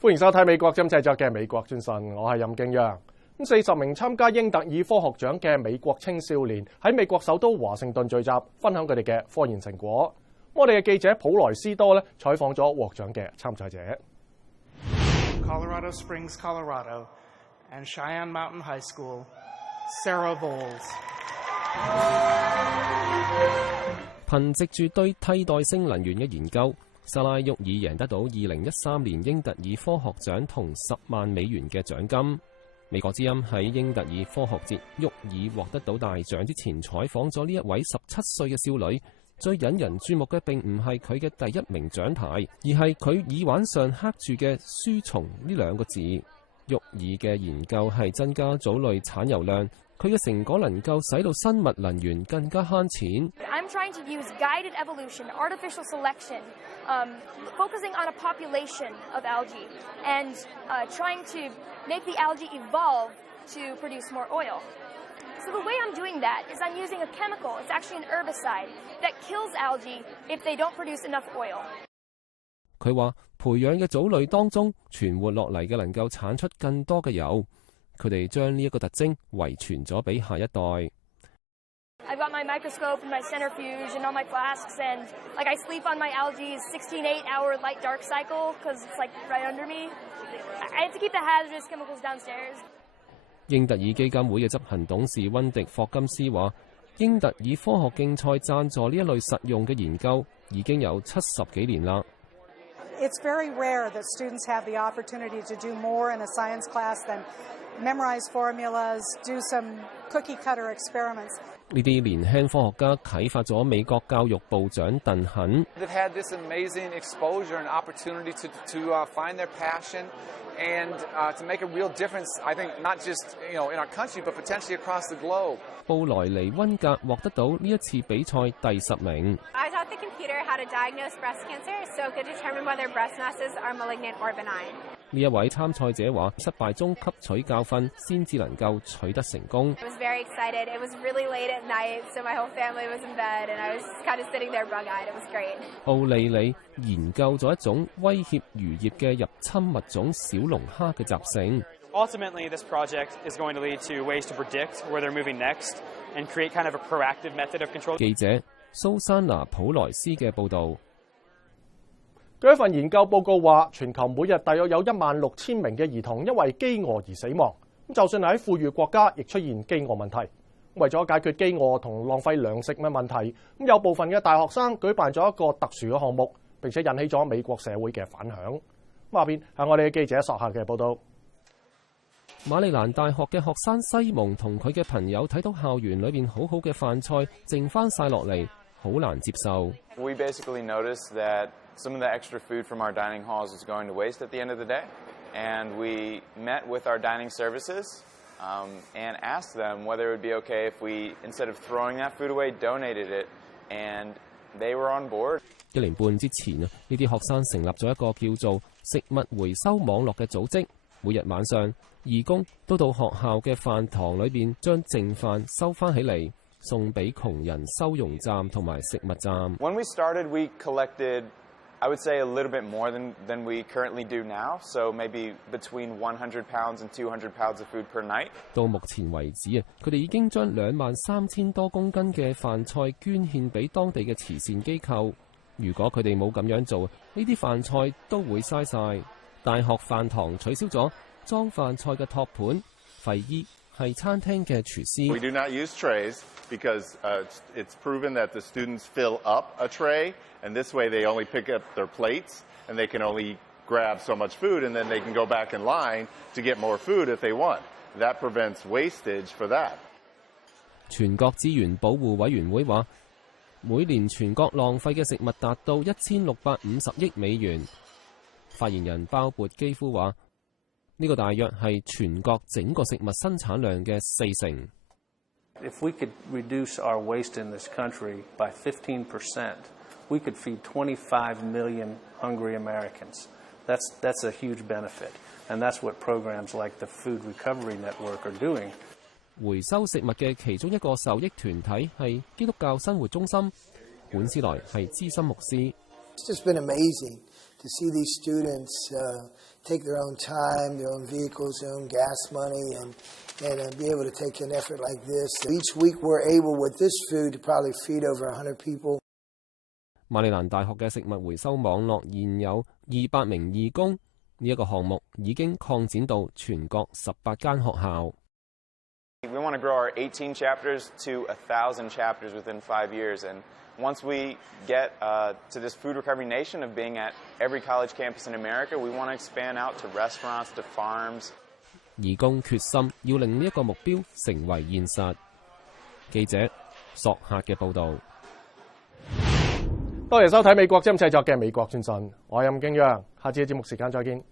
歡迎收睇美國之音製作嘅美國專訊，我係任敬揚。40名參加英特爾科學獎嘅美國青少年喺美國首都華盛頓聚集，分享佢哋嘅科研成果。我哋嘅記者普萊斯多咧採訪咗獲獎嘅參賽者。Colorado Springs, Colorado, and Cheyenne Mountain High School, Sarah Bowles。憑藉住對替代性能源嘅研究，薩拉沃爾贏得到2013年英特爾科學獎同10萬美元嘅獎金。美國之音喺英特爾科學節沃爾獲得到大獎之前採訪咗呢一位17歲嘅少女。最引人注目嘅並唔係佢嘅第一名獎牌，而係佢耳環上刻住嘅書蟲呢2個字。沃爾嘅研究係增加藻類產油量，佢嘅成果能夠使到生物能源更加慳錢。I'm trying to use guided evolution, artificial selection, focusing on a population of algae, and trying to make the algae evolve to produce more oil. So the way I'm doing that is I'm using a chemical. It's actually an herbicide that kills algae if they don't produce enough oil. 佢話培養嘅藻類當中存活落嚟嘅能夠產出更多嘅油。佢哋將呢一個特徵遺傳咗俾下一代。I've got my microscope and my centrifuge and all my flasks, and like I sleep on my algae's 16-8-hour light dark cycle because it's like right under me. I have to keep the hazardous chemicals downstairs. 英特爾基金會嘅執行董事溫迪霍金斯話：英特爾科學競賽贊助呢一類實用嘅研究已經有70幾年啦。It's very rare that students have the opportunity to do more in a science class than memorize formulas, do some cookie cutter experiments. 呢啲年輕科學家啟發咗美國教育部長鄧肯。They've had this amazing exposure and opportunity to find their passion and to make a real difference. I think not just in our country, but potentially across the globe. 布萊尼溫格獲得到呢一次比賽第10名。I taught the computer how to diagnose breast cancer, so it could determine whether breast masses are malignant or benign. 呢一位參賽者話：失敗中吸取教訓，先至能夠取得成功。I was very excited. It was really late at night, so my whole family was in bed, and I was kind of sitting there bug-eyed. It was great. 奧利里研究咗一種威脅漁業嘅入侵物種小龍蝦嘅習性。Ultimately, this project is going to lead to ways to predict where they're moving next and create kind of a proactive method of control. 記者蘇珊娜普萊斯嘅報導。據一份研究報告話，全球每日大約有16000名嘅兒童因為飢餓而死亡。就算係喺富裕國家，亦出現飢餓問題。為咗解決飢餓同浪費糧食嘅問題，有部分嘅大學生舉辦咗一個特殊嘅項目，並且引起咗美國社會嘅反響。下邊係我哋嘅記者索夏嘅報導。馬里蘭大學嘅學生西蒙同佢嘅朋友睇到校園裏邊好好嘅飯菜剩翻晒落嚟，好難接受。We basically noticed that some of the extra food from our dining halls is going to waste at the end of the day, and we met with our dining services and asked them whether it would be okay if we, instead of throwing that food away, donated it, and they were on board. 1年半之前啊，呢啲學生成立咗一個叫做食物回收網絡嘅組織，每日晚上，義工都到學校嘅飯堂裏邊將剩飯收翻起嚟，送俾窮人收容站同埋食物站。When we started, we collected, I would say, a little bit more than we currently do now, so maybe between 100 pounds and 200 pounds of food per night. 到目前為止啊，佢哋已經將23000多公斤嘅飯菜捐獻俾當地嘅慈善機構。如果佢哋冇咁樣做，呢啲飯菜都會嘥晒。大學飯堂取消咗裝飯菜嘅托盤，費伊係餐廳嘅廚師。We do not use trays because it's proven that the students fill up a tray, and this way they only pick up their plates, and they can only grab so much food, and then they can go back in line to get more food if they want. That prevents wastage for that. 全國資源保護委員會話，每年全國浪費嘅食物達到1650億美元。發言人鮑勃基夫話：呢個大約係全國整個食物生產量嘅40%。If we could reduce our waste in this country by 15%, we could feed 25 million hungry Americans. That's a huge benefit, and that's what programs like the Food Recovery Network are doing. 回收食物嘅其中一個受益團體係基督教生活中心，管斯萊係資深牧師。It's just been amazing to see these students take their own time, their own vehicles, their own gas money, and be able to take an effort like this. Each week we're able, with this food, to probably feed over 100 people. 馬里蘭大學嘅食物回收網絡現有200名義工，呢一個項目已經擴展到全國18間學校。We want to grow our 18 chapters to 1,000 chapters within 5 years, and once we get to this food recovery nation of being at every college campus in America, we want to expand out to restaurants, to farms. 義工決心要令呢一個目標成為現實。記者索客嘅報導。多謝收睇美國之音製作嘅美國專訊，我係任敬揚，下次嘅節目時間再見。